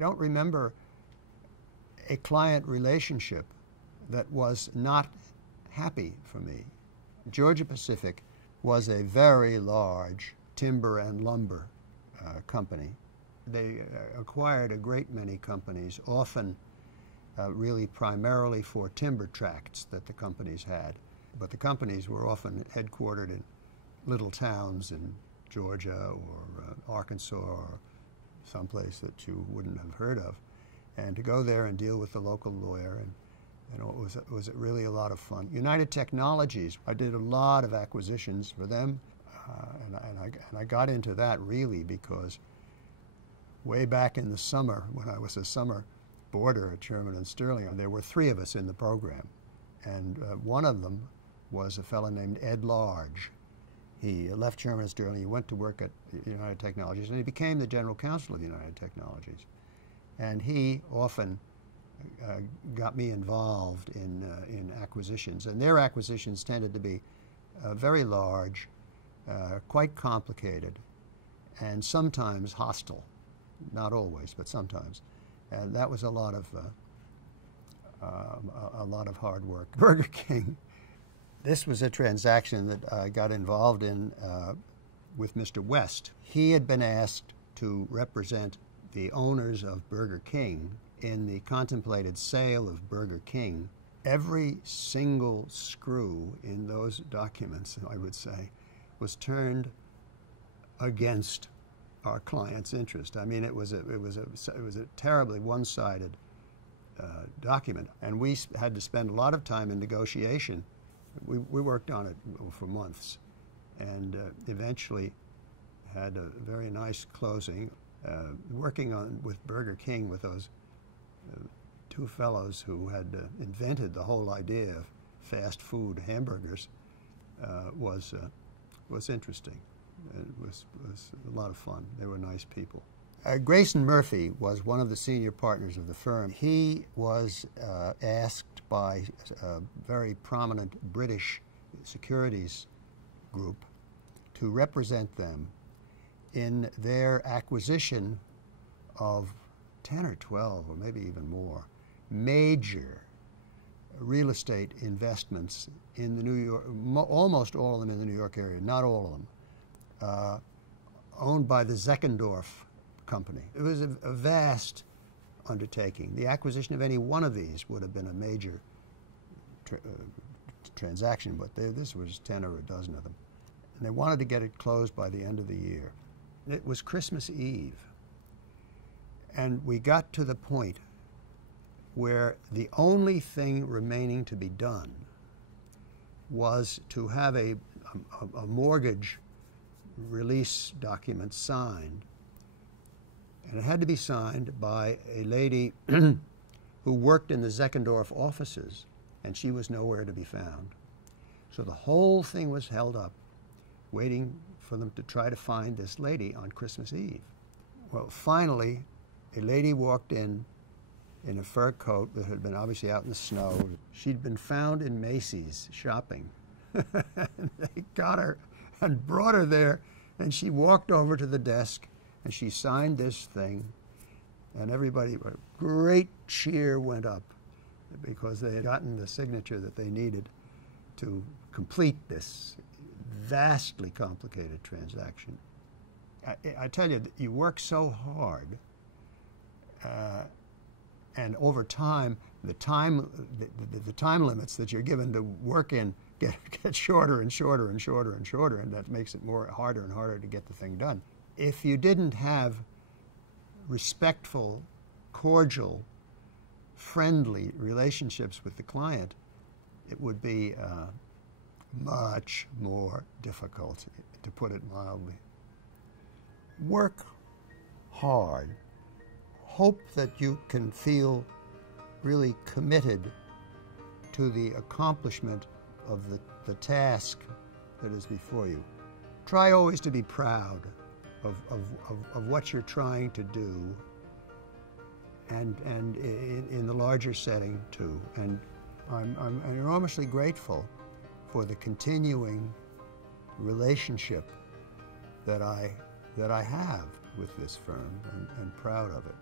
don't remember a client relationship that was not happy for me. Georgia Pacific was a very large timber and lumber company. They acquired a great many companies, often really primarily for timber tracts that the companies had. But the companies were often headquartered in little towns in Georgia or Arkansas or someplace that you wouldn't have heard of. And to go there and deal with the local lawyer, and it was really a lot of fun. United Technologies, I did a lot of acquisitions for them, and I got into that really because way back in the summer, when I was a summer boarder at Shearman and Sterling, there were 3 of us in the program, and one of them was a fellow named Ed Large. He left Shearman and Sterling, he went to work at United Technologies, and he became the general counsel of United Technologies. And he often got me involved in acquisitions, and their acquisitions tended to be very large, quite complicated, and sometimes hostile. Not always, but sometimes. And that was a lot of hard work. Burger King. This was a transaction that I got involved in with Mr. West. He had been asked to represent the owners of Burger King in the contemplated sale of Burger King. Every single screw in those documents, I would say, was turned against our client's interest. I mean, it was a terribly one-sided document, and we had to spend a lot of time in negotiation. We worked on it for months, and eventually had a very nice closing. Working with Burger King with those 2 fellows who had invented the whole idea of fast food hamburgers was interesting. It was a lot of fun. They were nice people. Grayson Murphy was one of the senior partners of the firm. He was asked by a very prominent British securities group to represent them in their acquisition of 10 or 12, or maybe even more, major real estate investments in the New York, almost all of them in the New York area, not all of them, owned by the Zeckendorf company. It was a vast undertaking. The acquisition of any one of these would have been a major transaction, but this was 10 or a dozen of them. And they wanted to get it closed by the end of the year. It was Christmas Eve, and we got to the point where the only thing remaining to be done was to have a mortgage release document signed, and it had to be signed by a lady who worked in the Zeckendorf offices, and she was nowhere to be found. So the whole thing was held up, waiting for them to try to find this lady on Christmas Eve. Well, finally, a lady walked in a fur coat that had been obviously out in the snow. She'd been found in Macy's shopping. And they got her and brought her there, and she walked over to the desk, and she signed this thing, and everybody, a great cheer went up because they had gotten the signature that they needed to complete this vastly complicated transaction. I tell you, you work so hard, and over time, the time limits that you're given to work in get shorter and shorter and shorter and shorter, and that makes it harder and harder to get the thing done. If you didn't have respectful, cordial, friendly relationships with the client, it would be much more difficult, to put it mildly. Work hard. Hope that you can feel really committed to the accomplishment of the task that is before you. Try always to be proud of what you're trying to do, and in the larger setting too. And I'm enormously grateful for the continuing relationship that I have with this firm, and proud of it.